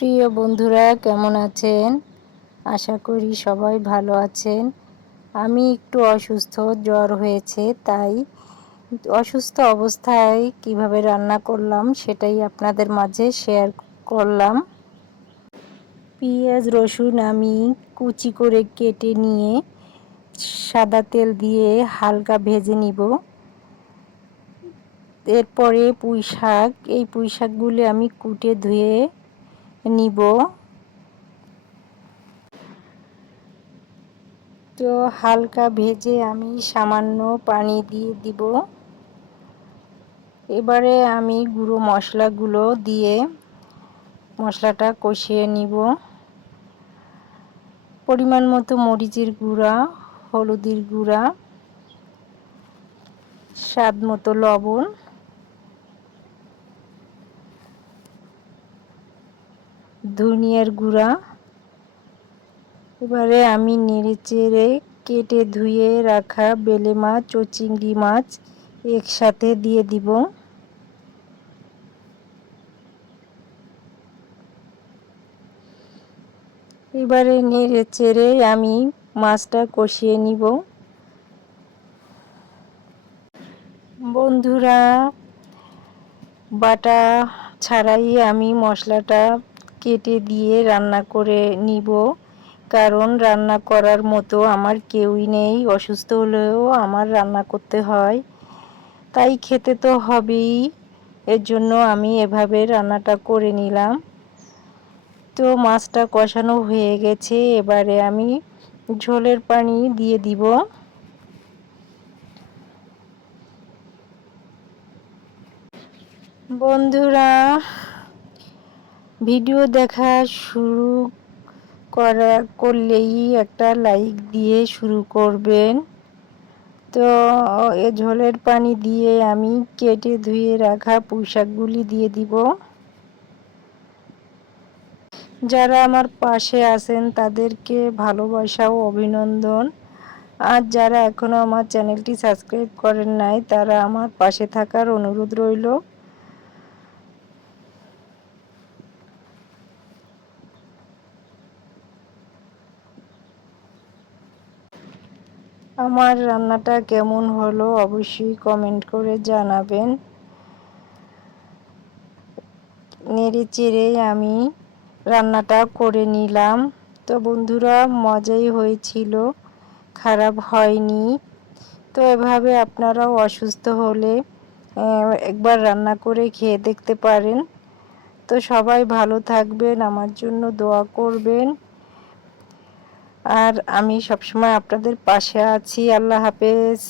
প্রিয় বন্ধুরা, কেমন আছেন? আশা করি সবাই ভালো আছেন। আমি একটু অসুস্থ, জ্বর হয়েছে, তাই অসুস্থ অবস্থায় কীভাবে রান্না করলাম সেটাই আপনাদের মাঝে শেয়ার করলাম। পেঁয়াজ, রসুন আমি কুচি করে কেটে নিয়ে সাদা তেল দিয়ে হালকা ভেজে নিব। এরপরে পুঁই শাক এই পুঁই শাকগুলি আমি কুটে ধুয়ে নিব। তো হালকা ভেজে আমি সামান্য পানি দিয়ে দিব। এবারে আমি গুঁড়ো মশলাগুলো দিয়ে মশলাটা কষিয়ে নিব। পরিমাণ মতো মরিচের গুঁড়া, হলুদের গুঁড়া, স্বাদ মতো লবণ ধনিয়ার গুঁড়া। এবারে আমি নেড়ে চেড়ে কেটে ধুয়ে রাখা বেলে মাছ ও চিংড়ি মাছ একসাথে দিয়ে দিব। এবারে নেড়ে চেড়ে আমি মাছটা কষিয়ে নিব। বন্ধুরা, বাটা ছাড়াই আমি মশলাটা কেটে দিয়ে রান্না করে নিব। কারণ রান্না করার মতো আমার কেউই নেই, অসুস্থ হলেও আমার রান্না করতে হয়। তাই খেতে তো হবেই, এর জন্য আমি এভাবে রান্নাটা করে নিলাম। তো মাছটা কষানো হয়ে গেছে, এবারে আমি ঝোলের পানি দিয়ে দিব। বন্ধুরা ভিডিও দেখা শুরু করা করলেই একটা লাইক দিয়ে শুরু করবেন। তো, এ ঝোলের পানি দিয়ে আমি কেটে ধুয়ে রাখা পোশাকগুলি দিয়ে দিব। যারা আমার পাশে আছেন, তাদেরকে ভালোবাসা ও অভিনন্দন। আর যারা এখনও আমার চ্যানেলটি সাবস্ক্রাইব করেন নাই, তারা আমার পাশে থাকার অনুরোধ রইল। আমার রান্নাটা কেমন হলো অবশ্যই কমেন্ট করে জানাবেন। নেড়ে চেড়ে আমি রান্নাটা করে নিলাম। তো বন্ধুরা, মজাই হয়েছিল, খারাপ হয়নি। তো এভাবে আপনারাও অসুস্থ হলে একবার রান্না করে খেয়ে দেখতে পারেন। তো সবাই ভালো থাকবেন, আমার জন্য দোয়া করবেন। আর আমি সবসময় আপনাদের পাশে আছি। আল্লাহ হাফেজ।